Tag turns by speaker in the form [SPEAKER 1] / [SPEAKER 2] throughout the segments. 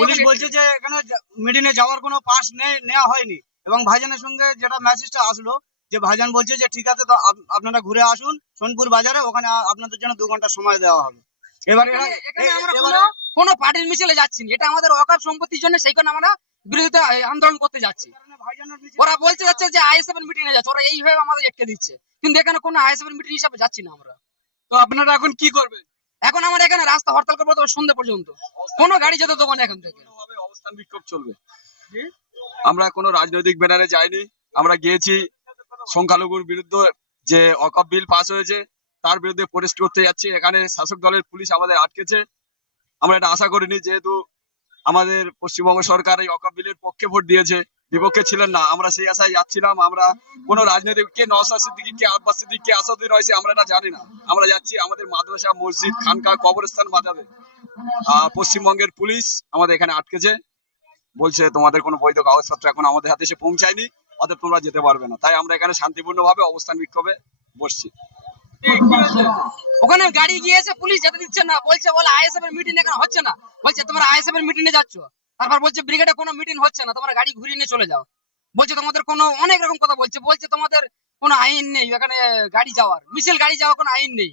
[SPEAKER 1] Police বলছে যে এখানে মিটিং এ যাওয়ার কোনো পাস নেওয়া হয়নি। এবং ভাইজানের সঙ্গে যেটা মেসেজটা আসলো যে ভাইজান বলছে যে ঠিক আছে তো আপনারা ঘুরে আসুন সোনপুর বাজারে ওখানে আপনাদের জন্য দু ঘণ্টা সময় দেওয়া হবে। এবার
[SPEAKER 2] কোনো পার্টির মিছিলে যাচ্ছি এটা আমাদের অকাপ সম্পত্তির জন্য সেই কারণে আমরা বিরোধিতা আন্দোলন করতে যাচ্ছি। ওরা বলতে যাচ্ছে যে আইএসএফ এর মিটিং এ যাচ্ছে। ওরা এইভাবে আমাদের আটকে দিচ্ছে। কিন্তু এখানে কোনো আইএসএফ এর মিটিং হিসাবে যাচ্ছি না আমরা।
[SPEAKER 3] তো আপনারা এখন কি করবেন?
[SPEAKER 2] এখন আমরা এখানে রাস্তা হরতাল করব তো সন্ধ্যে পর্যন্ত। কোনো গাড়ি যেতে দেবো না এখান থেকে।
[SPEAKER 3] অবস্থান বিক্ষোভ চলবে। আমরা কোনো রাজনৈতিক ব্যানারে যাইনি। আমরা গিয়েছি সংখ্যালঘুর বিরুদ্ধে যে অকপ বিল পাস হয়েছে তার বিরুদ্ধে প্রোটেস্ট করতে যাচ্ছি। এখানে শাসক দলের পুলিশ আমাদের আটকেছে। আমরা এটা আশা করিনি যেহেতু আমাদের পশ্চিমবঙ্গ সরকার এই অকপ বিলের পক্ষে ভোট দিয়েছে। বিপক্ষে ছিলেন না। আমরা সেই আশায় যাচ্ছিলাম, আমরা কোন রাজনৈতিক কে নওশাদ সিদ্দিকী, কে আব্বাস সিদ্দিক, কে আসাদুদ্দিন রয়েছে আমরা এটা জানি না। আমরা যাচ্ছি আমাদের মাদ্রাসা, মসজিদ খানকা কবরস্থান বাজাবে পশ্চিমবঙ্গের পুলিশ আমাদের এখানে আটকেছে। বলছে, তোমাদের কোনো বৈধ কাগজপত্র এখন আমাদের হাতে এসে পৌঁছায়নি, অতএব তোমরা যেতে পারবে না। তাই আমরা এখানে শান্তিপূর্ণভাবে অবস্থান বিক্ষোভে বসছি।
[SPEAKER 2] ওখানে গাড়ি গিয়েছে, পুলিশ যেতে দিচ্ছে না। বলছে, বলে আইএসএফ এর মিটিং এখানে হচ্ছে না? বলছে, তোমরা আইএসএফ এর মিটিং এ যাচ্ছ। তারপর বলছে ব্রিগেডে কোনো মিটিং হচ্ছে না তোমরা গাড়ি ঘুরিয়ে নিয়ে চলে যাও। বলছে তোমাদের কোনো অনেক রকম কথা বলছে। বলছে তোমাদের কোনো আইন নেই এখানে গাড়ি যাওয়ার। মিছিল গাড়ি যাওয়ার কোনো আইন নেই।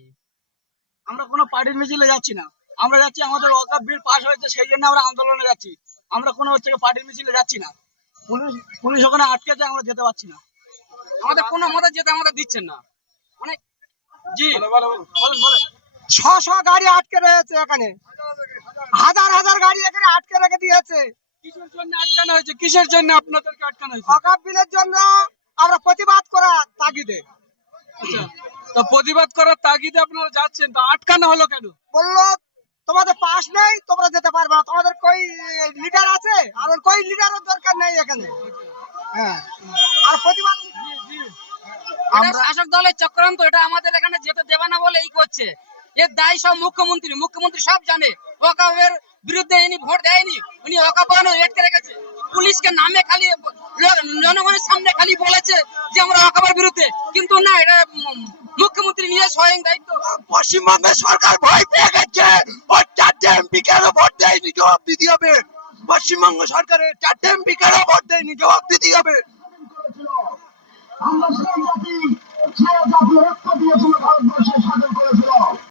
[SPEAKER 1] আমরা কোনো পার্টির মিছিলে যাচ্ছি না। আমরা যাচ্ছি আমাদের ওয়াকাফ বিল পাস হয়েছে সেই জন্য আমরা আন্দোলনে যাচ্ছি। আমরা কোনো হচ্ছে পার্টির মিছিলে যাচ্ছি না। পুলিশ পুলিশ ওখানে আটকেছে আমরা যেতে পারছি না।
[SPEAKER 2] আমাদের কোনো মদত যেতে আমাদের দিচ্ছেন না। অনেক
[SPEAKER 1] জি।
[SPEAKER 3] বলেন বলেন
[SPEAKER 1] ছ ছ গাড়ি আটকে রয়েছে এখানে। হাজার হাজার গাড়ি এখানে আটকে রেখে দিয়েছে।
[SPEAKER 3] কিসের জন্য আটকানো হয়েছে? কিসের জন্য আপনাদেরকে আটকানো হয়েছে?
[SPEAKER 1] ওয়াকাফ বিলের জন্য আমরা প্রতিবাদ করা তাগিদে।
[SPEAKER 3] তো প্রতিবাদ করার তাগিদে আপনারা যাচ্ছেন তো আটকানো হলো কেন?
[SPEAKER 1] বলল তোমাদের পাস নেই তোমরা যেতে পারবে না। তোমাদের কই লিডার আছে? আর ওর কই লিডারের দরকার নেই এখানে? হ্যাঁ। আর প্রতিবাদ
[SPEAKER 2] শাসক দলের চক্রান্ত এটা আমাদের এখানে যেতে দেবে না বলে এই করছে। এর দায় সব মুখ্যমন্ত্রী। মুখ্যমন্ত্রী সব জানে। ওয়াকাফের বিরুদ্ধে ইনি ভোট দেয়নি উনি ওয়াকাফ বানানো আটকে রেখেছে পুলিশকে নামে খালি জনগণের সামনে খালি বলেছে যে আমরা ওয়াকাফের বিরুদ্ধে। কিন্তু না এটা মুখ্যমন্ত্রী নিয়ে স্বয়ং দায়িত্ব।
[SPEAKER 4] পশ্চিমবঙ্গের সরকার ভয় পেয়ে গেছে। ওর চারটে এমপি কেন ভোট দেয়নি? জবাব দিতে হবে। পশ্চিমবঙ্গ সরকারের চারটে এমপি কেন ভোট দেয়নি? জবাব দিতে হবে।
[SPEAKER 5] আমরা সেই জাতি সেই জাতি রক্ত দিয়েছিল ভারতবর্ষের